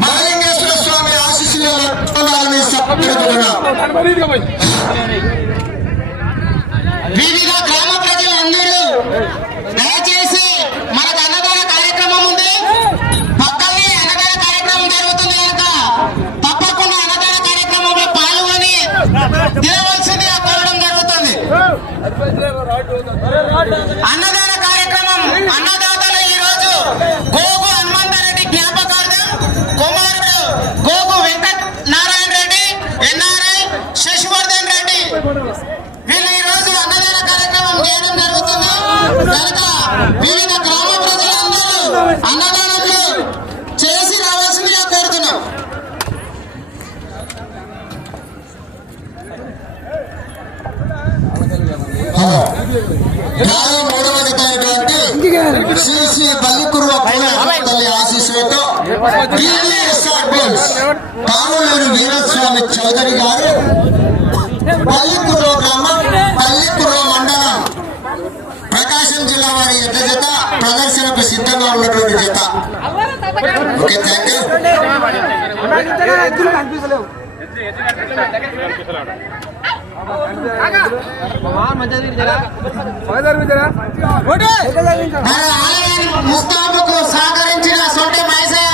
మహాలింగేశ్వర స్వామి ఆశీస్సులను వివిధ గ్రామ ప్రజలందరూ దయచేసి మనకు అన్నదాన కార్యక్రమం ఉంది. పక్కనే అన్నదాన కార్యక్రమం జరుగుతుంది కనుక తప్పకుండా అన్నదాన కార్యక్రమంలో పాల్గొని తినవలసిందిగా కోరడం జరుగుతుంది. అన్నదాన కార్యక్రమం అన్నదాతలు ఈ రోజు గోగు హనుమంతరెడ్డి జ్ఞాపకార్థం కుమారుడు గోగు వెంకట నారాయణ రెడ్డి, ఎన్ఆర్ఐ శశివర్ధన్ రెడ్డి వీళ్ళు ఈ రోజు అన్నదాన కార్యక్రమం చేయడం జరుగుతుంది కనుక వివిధ గ్రామ ప్రజలందరూ అన్నదానంలో చేసి రావాల్సిందిగా కోరుతున్నాం. శ్రీ శ్రీ బల్లికురువ తల్లి ఆశీస్సులతో పాములూరు వీరస్వామి చౌదరి గారు బల్లికురువ గ్రామం, బల్లికురువ మండలం, ప్రకాశం జిల్లా వారి ఎద్ద జత ప్రదర్శనకు సిద్ధంగా ఉన్నటువంటి జత. Okay, thank you. ముస్తాబుకు సహకరించిన సొంటి మైసయ్య